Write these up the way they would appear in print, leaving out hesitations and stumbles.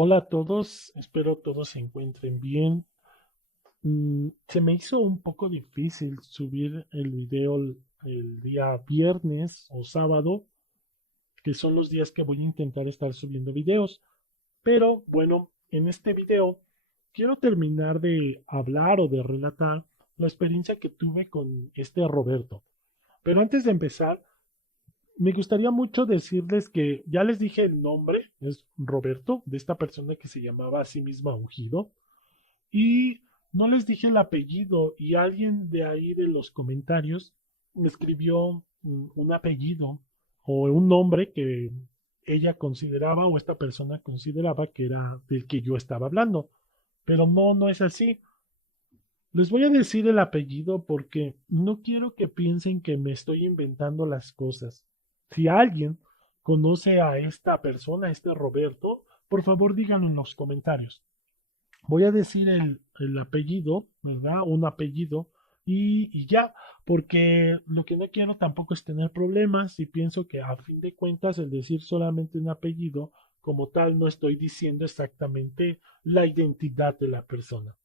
Hola a todos, espero todos se encuentren bien. Se me hizo un poco difícil subir el video el día viernes o sábado, que son los días que voy a intentar estar subiendo videos. Pero bueno, en este video quiero terminar de hablar o de relatar la experiencia que tuve con este Roberto. Pero antes de empezar, me gustaría mucho decirles que ya les dije el nombre, es Roberto, de esta persona que se llamaba a sí misma Ungido. Y no les dije el apellido y alguien de ahí de los comentarios me escribió un apellido o un nombre que ella consideraba o esta persona consideraba que era del que yo estaba hablando. Pero no, no es así. Les voy a decir el apellido porque no quiero que piensen que me estoy inventando las cosas. Si alguien conoce a esta persona, a este Roberto, por favor díganlo en los comentarios. Voy a decir el apellido, ¿verdad? Un apellido y ya, porque lo que no quiero tampoco es tener problemas y pienso que a fin de cuentas el decir solamente un apellido como tal no estoy diciendo exactamente la identidad de la persona.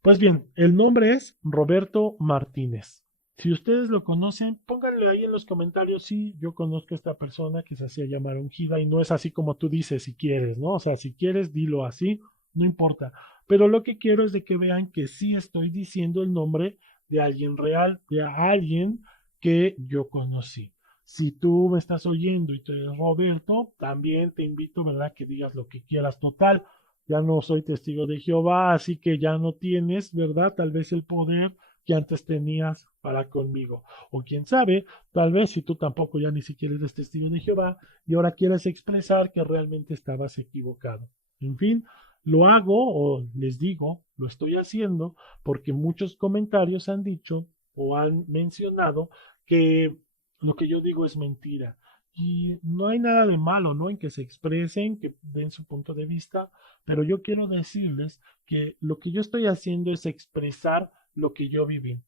Pues bien, el nombre es Roberto Martínez. Si ustedes lo conocen, pónganle ahí en los comentarios, sí, yo conozco a esta persona que se hacía llamar Ungida y no es así como tú dices si quieres, ¿no? O sea, si quieres, dilo así, no importa. Pero lo que quiero es de que vean que sí estoy diciendo el nombre de alguien real, de alguien que yo conocí. Si tú me estás oyendo y tú eres Roberto, también te invito, ¿verdad?, que digas lo que quieras. Total, ya no soy testigo de Jehová, así que ya no tienes, ¿verdad? Tal vez el poder que antes tenías para conmigo. O quién sabe, tal vez si tú tampoco ya ni siquiera eres testigo de Jehová y ahora quieres expresar que realmente estabas equivocado. En fin, lo hago o les digo, lo estoy haciendo porque muchos comentarios han dicho o han mencionado que lo que yo digo es mentira. Y no hay nada de malo, ¿no? En que se expresen, que den su punto de vista, pero yo quiero decirles que lo que yo estoy haciendo es expresar lo que yo viví.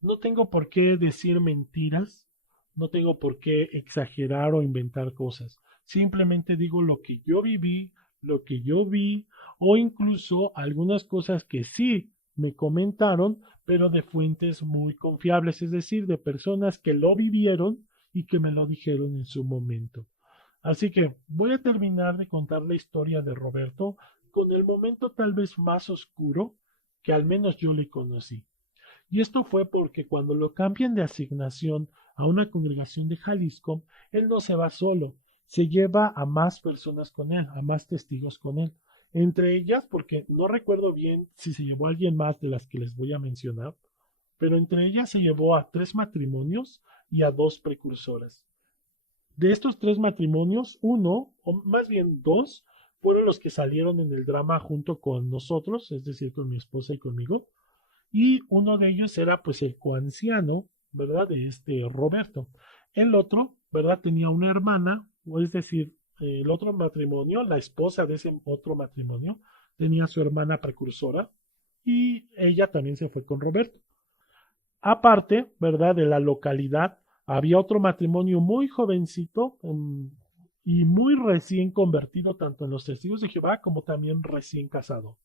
No tengo por qué decir mentiras, no tengo por qué exagerar o inventar cosas. Simplemente digo lo que yo viví, lo que yo vi, o incluso algunas cosas que sí me comentaron, pero de fuentes muy confiables, es decir, de personas que lo vivieron y que me lo dijeron en su momento. Así que voy a terminar de contar la historia de Roberto con el momento tal vez más oscuro que al menos yo le conocí. Y esto fue porque cuando lo cambian de asignación a una congregación de Jalisco, él no se va solo, se lleva a más personas con él, a más testigos con él. Entre ellas, porque no recuerdo bien si se llevó a alguien más de las que les voy a mencionar, pero entre ellas se llevó a 3 matrimonios y a 2 precursoras. De estos 3 matrimonios, uno, o más bien dos, fueron los que salieron en el drama junto con nosotros, es decir, con mi esposa y conmigo, y uno de ellos era pues el coanciano, ¿verdad? De este Roberto. El otro, ¿verdad? Tenía una hermana, o es decir, el otro matrimonio, la esposa de ese otro matrimonio, tenía su hermana precursora y ella también se fue con Roberto. Aparte, ¿verdad? De la localidad, había otro matrimonio muy jovencito y muy recién convertido tanto en los testigos de Jehová como también recién casado.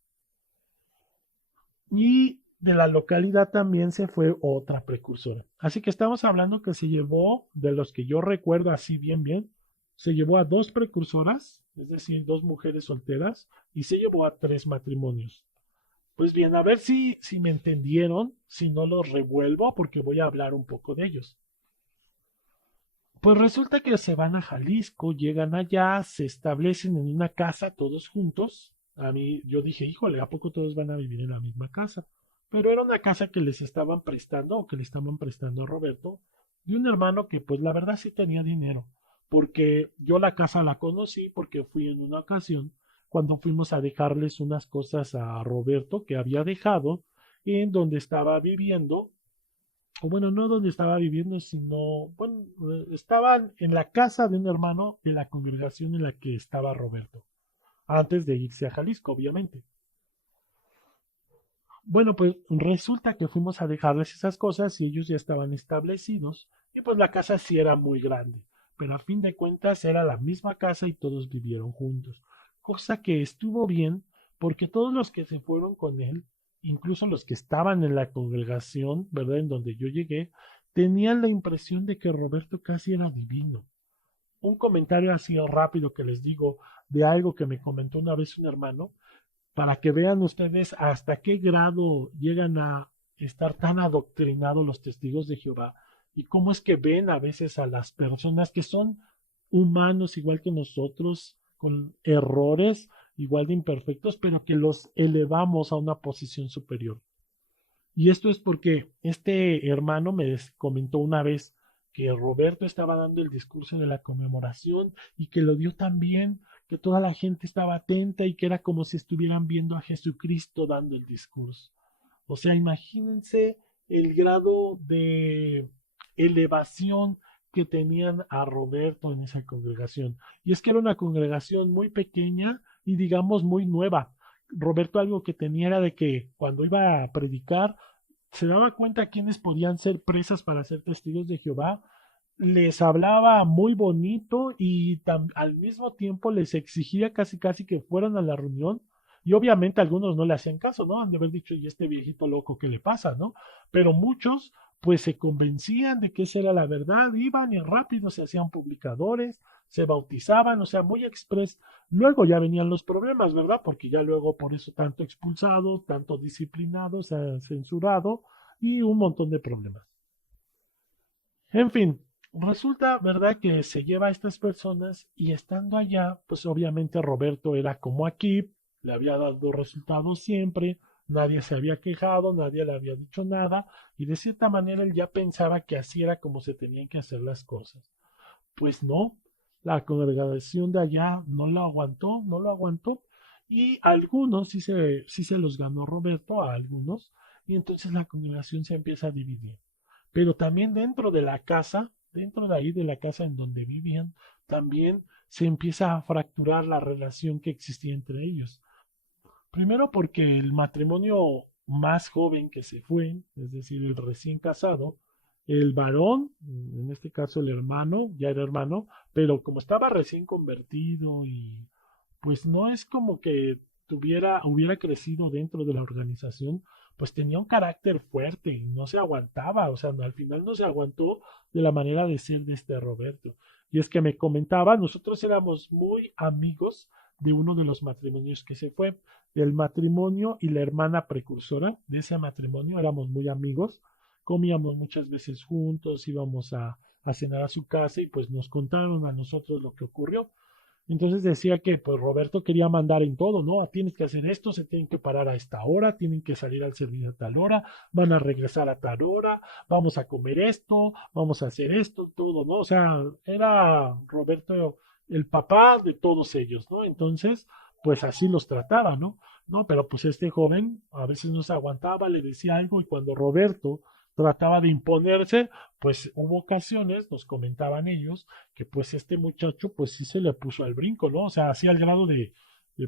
Y de la localidad también se fue otra precursora. Así que estamos hablando que se llevó, de los que yo recuerdo así bien, bien, se llevó a 2 precursoras, es decir, 2 mujeres solteras, y se llevó a 3 matrimonios. Pues bien, a ver si me entendieron, si no los revuelvo, porque voy a hablar un poco de ellos. Pues resulta que se van a Jalisco, llegan allá, se establecen en una casa todos juntos. A mí, yo dije, híjole, ¿a poco todos van a vivir en la misma casa? Pero era una casa que les estaban prestando o que le estaban prestando a Roberto, de un hermano que pues la verdad sí tenía dinero, porque yo la casa la conocí porque fui en una ocasión cuando fuimos a dejarles unas cosas a Roberto que había dejado en donde estaba viviendo, o bueno, no donde estaba viviendo, sino, bueno, estaban en la casa de un hermano de la congregación en la que estaba Roberto, antes de irse a Jalisco, obviamente. Bueno, pues resulta que fuimos a dejarles esas cosas y ellos ya estaban establecidos y pues la casa sí era muy grande, pero a fin de cuentas era la misma casa y todos vivieron juntos. cosa que estuvo bien porque todos los que se fueron con él, incluso los que estaban en la congregación, ¿verdad? En donde yo llegué, tenían la impresión de que Roberto casi era divino. Un comentario así rápido que les digo de algo que me comentó una vez un hermano, para que vean ustedes hasta qué grado llegan a estar tan adoctrinados los testigos de Jehová y cómo es que ven a veces a las personas que son humanos igual que nosotros, con errores igual de imperfectos, pero que los elevamos a una posición superior. Y esto es porque este hermano me comentó una vez que Roberto estaba dando el discurso de la conmemoración y que lo dio tan bien, que toda la gente estaba atenta y que era como si estuvieran viendo a Jesucristo dando el discurso. O sea, imagínense el grado de elevación que tenían a Roberto en esa congregación. Y es que era una congregación muy pequeña y digamos muy nueva. Roberto algo que tenía era de que cuando iba a predicar se daba cuenta quiénes podían ser presas para ser testigos de Jehová, les hablaba muy bonito y al mismo tiempo les exigía casi casi que fueran a la reunión. Y obviamente algunos no le hacían caso, ¿no? Han de haber dicho, ¿y este viejito loco qué le pasa, no? Pero muchos, pues se convencían de que esa era la verdad, iban y rápido se hacían publicadores, se bautizaban, o sea, muy express. Luego ya venían los problemas, ¿verdad? Porque ya luego por eso tanto expulsado, tanto disciplinado, se ha censurado y un montón de problemas. En fin, resulta, ¿verdad?, que se lleva a estas personas y estando allá, pues obviamente Roberto era como aquí, le había dado resultados siempre, nadie se había quejado, nadie le había dicho nada y de cierta manera él ya pensaba que así era como se tenían que hacer las cosas. Pues no, la congregación de allá no lo aguantó, no lo aguantó y algunos sí se los ganó Roberto, a algunos, y entonces la congregación se empieza a dividir. Pero también dentro de la casa, dentro de ahí de la casa en donde vivían, también se empieza a fracturar la relación que existía entre ellos. Primero porque el matrimonio más joven que se fue, es decir, el recién casado, el varón, en este caso el hermano, ya era hermano, pero como estaba recién convertido y pues no es como que hubiera crecido dentro de la organización, pues tenía un carácter fuerte y no se aguantaba, o sea, al final no se aguantó de la manera de ser de este Roberto. Y es que me comentaba, nosotros éramos muy amigos de uno de los matrimonios que se fue, del matrimonio y la hermana precursora de ese matrimonio, éramos muy amigos, comíamos muchas veces juntos, íbamos a cenar a su casa y pues nos contaron a nosotros lo que ocurrió. Entonces decía que pues Roberto quería mandar en todo, ¿no? Tienes que hacer esto, se tienen que parar a esta hora, tienen que salir al servicio a tal hora, van a regresar a tal hora, vamos a comer esto, vamos a hacer esto, todo, ¿no? O sea, era Roberto el papá de todos ellos, ¿no? Entonces, pues así los trataba, ¿no? No, pero pues este joven a veces no se aguantaba, le decía algo y cuando Roberto trataba de imponerse, pues hubo ocasiones, nos comentaban ellos, que pues este muchacho pues sí se le puso al brinco, ¿no? O sea, así al grado de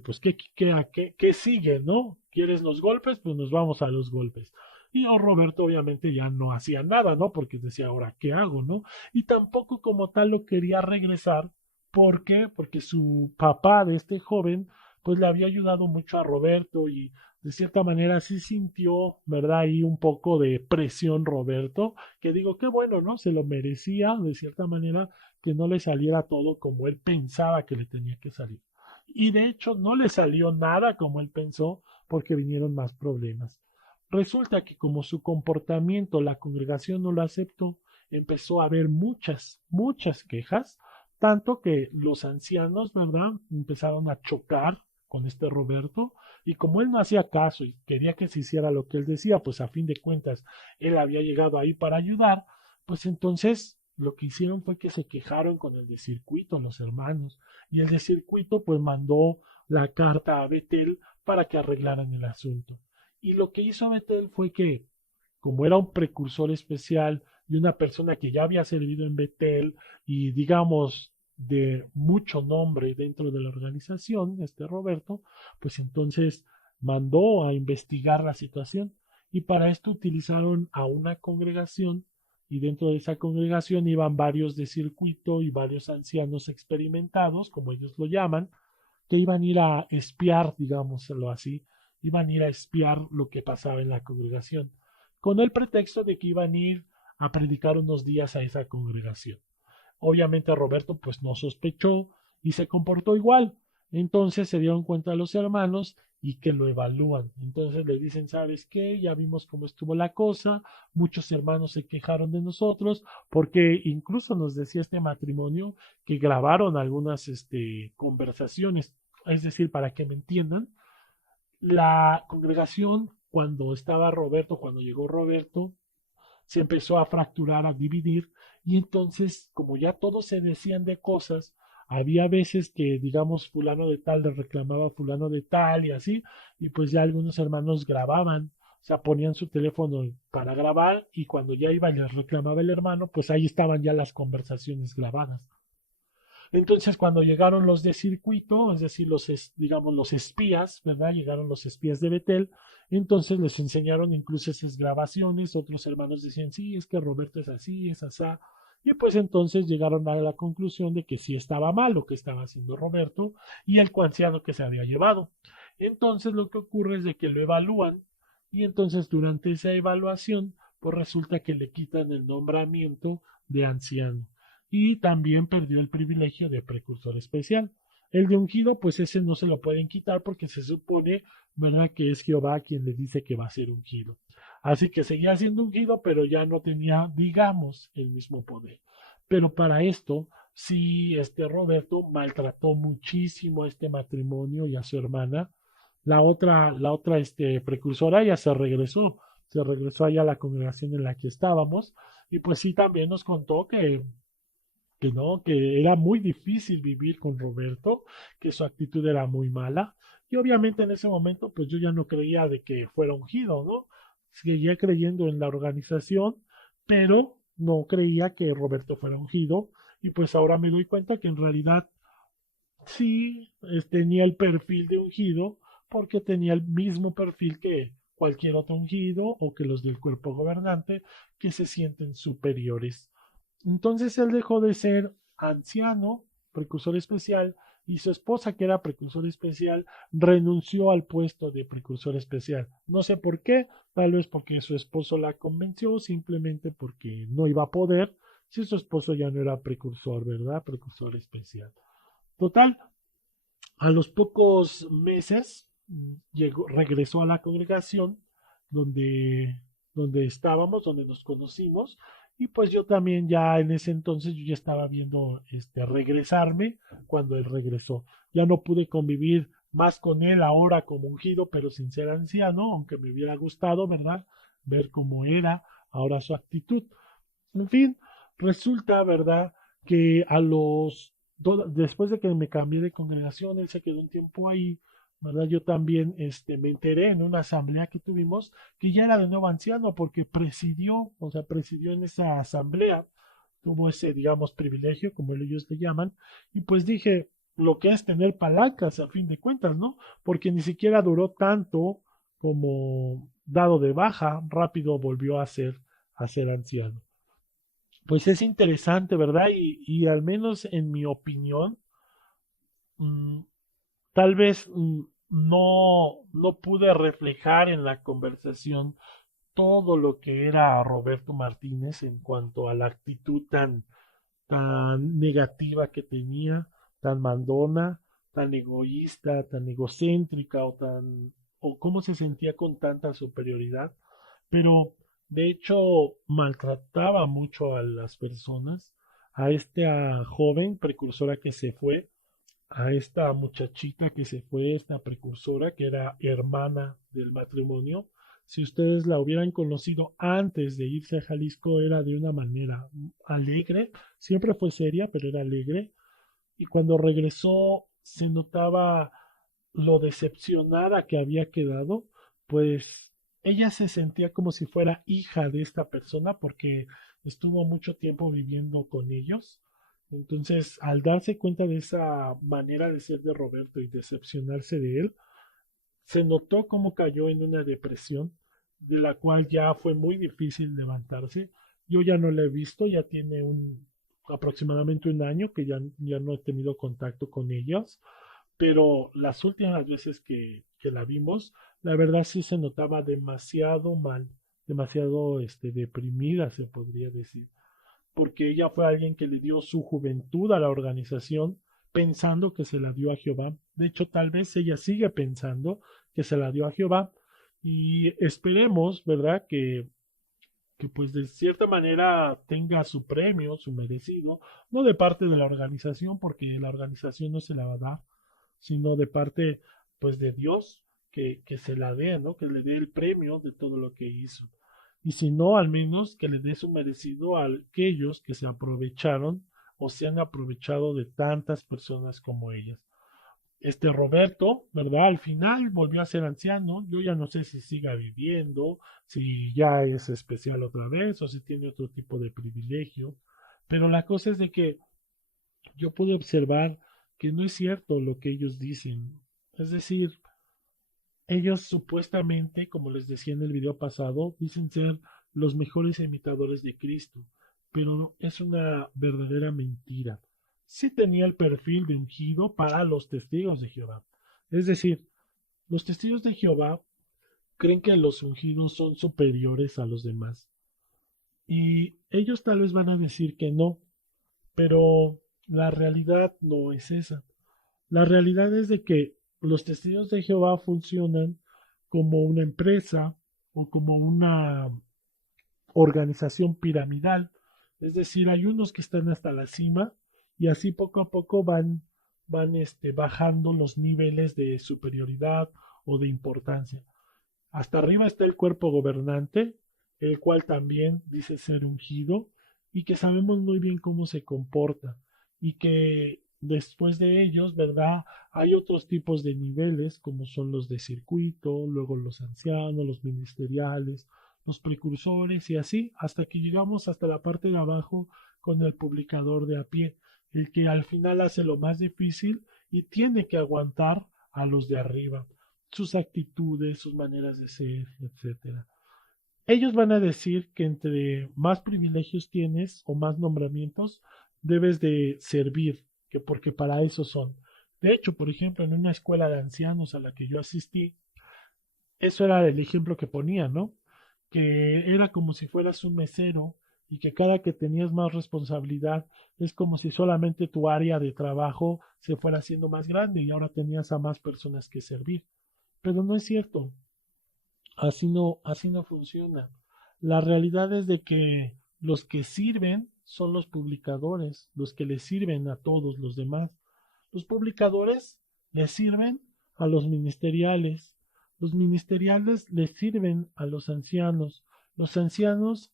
pues, ¿qué sigue, no? ¿Quieres los golpes? Pues nos vamos a los golpes. Y Roberto obviamente ya no hacía nada, ¿no? Porque decía, ahora, ¿qué hago, no? Y tampoco como tal lo quería regresar. ¿Por qué? Porque su papá de este joven pues le había ayudado mucho a Roberto y de cierta manera sí sintió, ¿verdad? Ahí un poco de presión Roberto, que digo, qué bueno, ¿no? Se lo merecía de cierta manera que no le saliera todo como él pensaba que le tenía que salir. Y de hecho no le salió nada como él pensó porque vinieron más problemas. Resulta que como su comportamiento la congregación no lo aceptó, empezó a haber muchas quejas, tanto que los ancianos, ¿verdad? Empezaron a chocar con este Roberto y como él no hacía caso y quería que se hiciera lo que él decía, pues a fin de cuentas él había llegado ahí para ayudar, pues entonces lo que hicieron fue que se quejaron con el de circuito, los hermanos, y el de circuito pues mandó la carta a Betel para que arreglaran el asunto. Y lo que hizo Betel fue que, como era un precursor especial y una persona que ya había servido en Betel y digamos de mucho nombre dentro de la organización, este Roberto, pues entonces mandó a investigar la situación y para esto utilizaron a una congregación y dentro de esa congregación iban varios de circuito y varios ancianos experimentados, como ellos lo llaman, que iban a ir a espiar, digámoslo así, iban a ir a espiar lo que pasaba en la congregación, con el pretexto de que iban a ir a predicar unos días a esa congregación. Obviamente Roberto pues no sospechó y se comportó igual. Entonces se dieron cuenta los hermanos y que lo evalúan. Entonces le dicen, ¿sabes qué? Ya vimos cómo estuvo la cosa. Muchos hermanos se quejaron de nosotros porque incluso nos decía este matrimonio que grabaron algunas conversaciones. Es decir, para que me entiendan, la congregación cuando llegó Roberto, se empezó a fracturar, a dividir, y entonces, como ya todos se decían de cosas, había veces que, digamos, fulano de tal le reclamaba a fulano de tal y así, y pues ya algunos hermanos grababan, o sea, ponían su teléfono para grabar y cuando ya iba y les reclamaba el hermano, pues ahí estaban ya las conversaciones grabadas. Entonces, cuando llegaron los de circuito, es decir, digamos, los espías, ¿verdad? Llegaron los espías de Betel, entonces les enseñaron incluso esas grabaciones, otros hermanos decían, sí, es que Roberto es así, es asá, y pues entonces llegaron a la conclusión de que sí estaba mal lo que estaba haciendo Roberto y el anciano que se había llevado. Entonces lo que ocurre es de que lo evalúan y entonces durante esa evaluación, pues resulta que le quitan el nombramiento de anciano y también perdió el privilegio de precursor especial. El de ungido, pues ese no se lo pueden quitar porque se supone, ¿verdad?, que es Jehová quien le dice que va a ser ungido. Así que seguía siendo ungido, pero ya no tenía, digamos, el mismo poder. Pero para esto, sí, Roberto maltrató muchísimo a este matrimonio y a su hermana. La otra precursora ya se regresó allá a la congregación en la que estábamos, y pues sí, también nos contó que no, que era muy difícil vivir con Roberto, que su actitud era muy mala. Y obviamente en ese momento, pues yo ya no creía de que fuera ungido, ¿no? Seguía creyendo en la organización, pero no creía que Roberto fuera ungido. Y pues ahora me doy cuenta que en realidad sí tenía el perfil de ungido, porque tenía el mismo perfil que cualquier otro ungido o que los del cuerpo gobernante que se sienten superiores. Entonces él dejó de ser anciano, precursor especial, y su esposa, que era precursor especial, renunció al puesto de precursor especial. No sé por qué, tal vez porque su esposo la convenció, simplemente porque no iba a poder, si su esposo ya no era precursor, ¿verdad? Precursor especial. Total, a los pocos meses regresó a la congregación donde, donde estábamos, donde nos conocimos, y pues yo también ya en ese entonces yo ya estaba viendo regresarme cuando él regresó. Ya no pude convivir más con él ahora como ungido, pero sin ser anciano, aunque me hubiera gustado, ¿verdad? Ver cómo era ahora su actitud. En fin, resulta, ¿verdad?, que después de que me cambié de congregación, él se quedó un tiempo ahí, ¿verdad? Yo también me enteré en una asamblea que tuvimos que ya era de nuevo anciano porque presidió, o sea, presidió en esa asamblea, tuvo ese, digamos, privilegio, como ellos le llaman, y pues dije, lo que es tener palancas a fin de cuentas, ¿no? Porque ni siquiera duró tanto como dado de baja, rápido volvió a ser anciano. Pues es interesante, ¿verdad? Y al menos en mi opinión, mm, tal vez no pude reflejar en la conversación todo lo que era Roberto Martínez en cuanto a la actitud tan negativa que tenía, tan mandona, tan egoísta, tan egocéntrica o cómo se sentía con tanta superioridad, pero de hecho maltrataba mucho a las personas, a esta joven precursora que se fue, a esta muchachita que se fue, esta precursora que era hermana del matrimonio. Si ustedes la hubieran conocido antes de irse a Jalisco, era de una manera alegre, siempre fue seria, pero era alegre. Y cuando regresó se notaba lo decepcionada que había quedado, pues ella se sentía como si fuera hija de esta persona porque estuvo mucho tiempo viviendo con ellos. Entonces, al darse cuenta de esa manera de ser de Roberto y decepcionarse de él, se notó cómo cayó en una depresión de la cual ya fue muy difícil levantarse. Yo ya no la he visto, ya tiene aproximadamente un año que ya no he tenido contacto con ellos, pero las últimas veces que la vimos, la verdad sí se notaba demasiado mal, demasiado deprimida, se podría decir, porque ella fue alguien que le dio su juventud a la organización pensando que se la dio a Jehová. De hecho, tal vez ella sigue pensando que se la dio a Jehová y esperemos, ¿verdad? Que pues de cierta manera tenga su premio, su merecido, no de parte de la organización, porque la organización no se la va a dar, sino de parte pues de Dios, que se la dé, ¿no? Que le dé el premio de todo lo que hizo. Y si no, al menos que le dé su merecido a aquellos que se aprovecharon o se han aprovechado de tantas personas como ellas. Roberto, ¿verdad? Al final volvió a ser anciano. Yo ya no sé si siga viviendo, si ya es especial otra vez o si tiene otro tipo de privilegio. Pero la cosa es de que yo pude observar que no es cierto lo que ellos dicen. Es decir, ellos supuestamente, como les decía en el video pasado, dicen ser los mejores imitadores de Cristo, pero es una verdadera mentira. Sí tenía el perfil de ungido para los testigos de Jehová. Es decir, los testigos de Jehová creen que los ungidos son superiores a los demás. Y ellos tal vez van a decir que no, pero la realidad no es esa. La realidad es de que los testigos de Jehová funcionan como una empresa o como una organización piramidal. Es decir, hay unos que están hasta la cima y así poco a poco van bajando los niveles de superioridad o de importancia. Hasta arriba está el cuerpo gobernante, el cual también dice ser ungido y que sabemos muy bien cómo se comporta y que después de ellos, ¿verdad? Hay otros tipos de niveles como son los de circuito, luego los ancianos, los ministeriales, los precursores y así hasta que llegamos hasta la parte de abajo con el publicador de a pie, el que al final hace lo más difícil y tiene que aguantar a los de arriba sus actitudes, sus maneras de ser, etcétera. Ellos van a decir que entre más privilegios tienes o más nombramientos, debes de servir, que porque para eso son. De hecho, por ejemplo, en una escuela de ancianos a la que yo asistí, eso era el ejemplo que ponía, ¿no? Que era como si fueras un mesero y que cada que tenías más responsabilidad es como si solamente tu área de trabajo se fuera haciendo más grande y ahora tenías a más personas que servir. Pero no es cierto. Así no funciona. La realidad es de que los que sirven son los publicadores, los que les sirven a todos los demás. Los publicadores les sirven a los ministeriales les sirven a los ancianos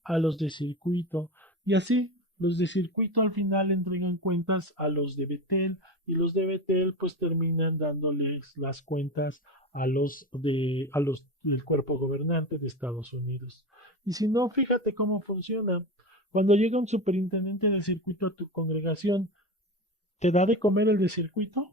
a los de circuito, y así los de circuito al final entregan cuentas a los de Betel, y los de Betel pues terminan dándoles las cuentas a los del cuerpo gobernante de Estados Unidos. Y si no, fíjate cómo funciona. Cuando llega un superintendente de circuito a tu congregación, ¿te da de comer el de circuito?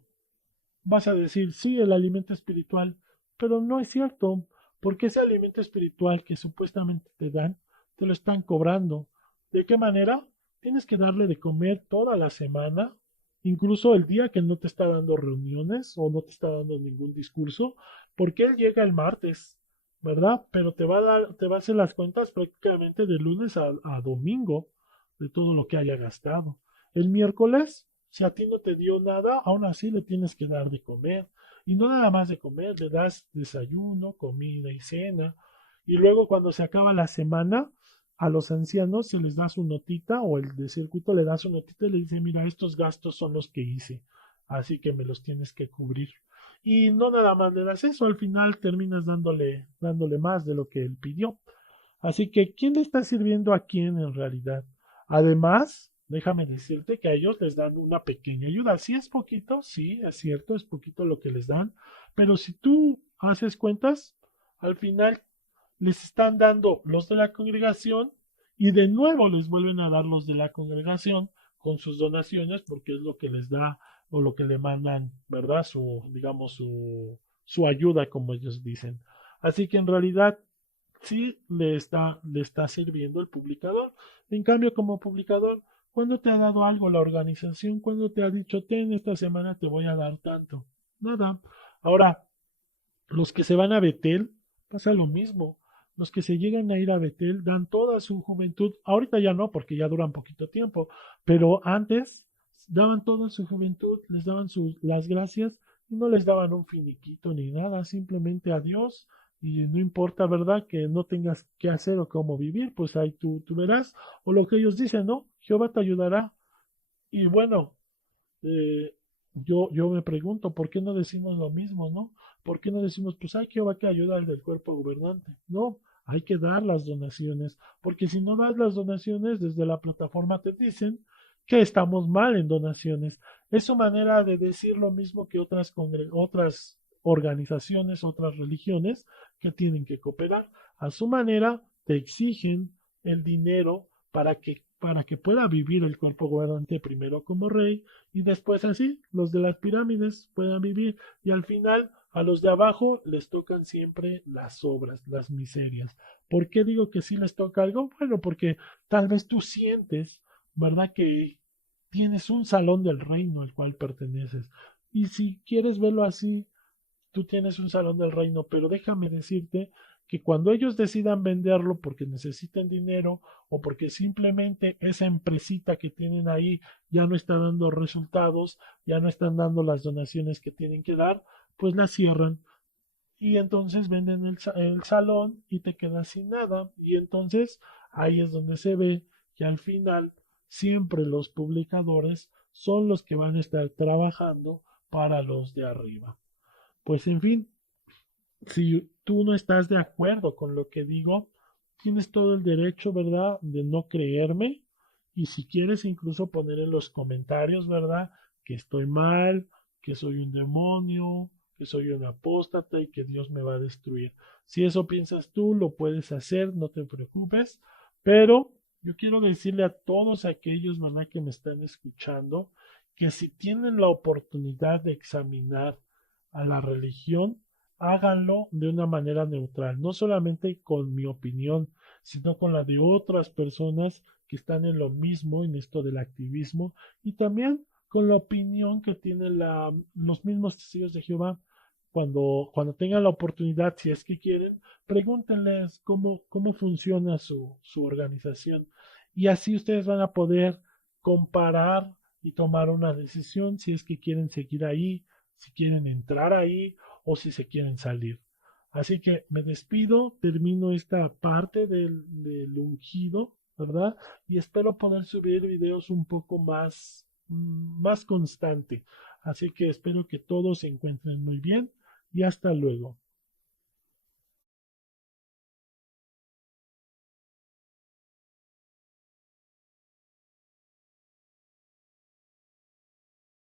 Vas a decir, sí, el alimento espiritual, pero no es cierto, porque ese alimento espiritual que supuestamente te dan, te lo están cobrando. ¿De qué manera? Tienes que darle de comer toda la semana, incluso el día que no te está dando reuniones o no te está dando ningún discurso, porque él llega el martes, ¿verdad? Pero te va a hacer las cuentas prácticamente de lunes a domingo de todo lo que haya gastado. El miércoles, si a ti no te dio nada, aún así le tienes que dar de comer. Y no nada más de comer, le das desayuno, comida y cena. Y luego cuando se acaba la semana, a los ancianos se les da su notita o el de circuito le da su notita y le dice, mira, estos gastos son los que hice, así que me los tienes que cubrir. Y no nada más le das eso, al final terminas dándole más de lo que él pidió. Así que, ¿quién le está sirviendo a quién en realidad? Además, déjame decirte que a ellos les dan una pequeña ayuda. Sí es poquito, sí, es cierto, es poquito lo que les dan, pero si tú haces cuentas, al final les están dando los de la congregación y de nuevo les vuelven a dar los de la congregación con sus donaciones porque es lo que les da o lo que le mandan, ¿verdad? Digamos, su ayuda, como ellos dicen. Así que en realidad sí le está sirviendo el publicador. En cambio, como publicador, ¿cuándo te ha dado algo la organización? ¿Cuándo te ha dicho, ten, esta semana te voy a dar tanto? nada. Ahora, los que se van a Betel, pasa lo mismo. Los que se llegan a ir a Betel dan toda su juventud. Ahorita ya no, porque ya duran poquito tiempo. Pero antes daban toda su juventud, les daban las gracias y no les daban un finiquito ni nada. Simplemente adiós. Y no importa, ¿verdad? Que no tengas qué hacer o cómo vivir. Pues ahí tú verás. O lo que ellos dicen, ¿no? Jehová te ayudará. Y bueno, eh, yo me pregunto, ¿por qué no decimos lo mismo, no? ¿Por qué no decimos, pues hay que va que ayudar al del cuerpo gobernante? No, hay que dar las donaciones, porque si no das las donaciones, desde la plataforma te dicen que estamos mal en donaciones. Es su manera de decir lo mismo que otras organizaciones, otras religiones que tienen que cooperar. A su manera te exigen el dinero para que pueda vivir el cuerpo gobernante primero como rey y después así los de las pirámides puedan vivir y al final a los de abajo les tocan siempre las obras, las miserias. ¿Por qué digo que sí les toca algo? Bueno, porque tal vez tú sientes, ¿verdad? Que tienes un salón del reino al cual perteneces. Y si quieres verlo así, tú tienes un salón del reino, pero déjame decirte que cuando ellos decidan venderlo porque necesitan dinero o porque simplemente esa empresita que tienen ahí ya no está dando resultados, ya no están dando las donaciones que tienen que dar, pues la cierran y entonces venden el salón y te quedas sin nada y entonces ahí es donde se ve que al final siempre los publicadores son los que van a estar trabajando para los de arriba. Pues en fin, si tú no estás de acuerdo con lo que digo, tienes todo el derecho, ¿verdad?, de no creerme. Y si quieres incluso poner en los comentarios, ¿verdad?, que estoy mal, que soy un demonio, que soy un apóstata y que Dios me va a destruir. Si eso piensas tú, lo puedes hacer, no te preocupes. Pero yo quiero decirle a todos aquellos, ¿verdad?, que me están escuchando, que si tienen la oportunidad de examinar a la religión, háganlo de una manera neutral, no solamente con mi opinión, sino con la de otras personas que están en lo mismo, en esto del activismo, y también con la opinión que tienen los mismos testigos de Jehová. Cuando tengan la oportunidad, si es que quieren, pregúntenles cómo funciona su organización. Y así ustedes van a poder comparar y tomar una decisión si es que quieren seguir ahí, si quieren entrar ahí o si se quieren salir. Así que me despido, termino esta parte del ungido, ¿verdad? Y espero poder subir videos un poco más constante. Así que espero que todos se encuentren muy bien y hasta luego.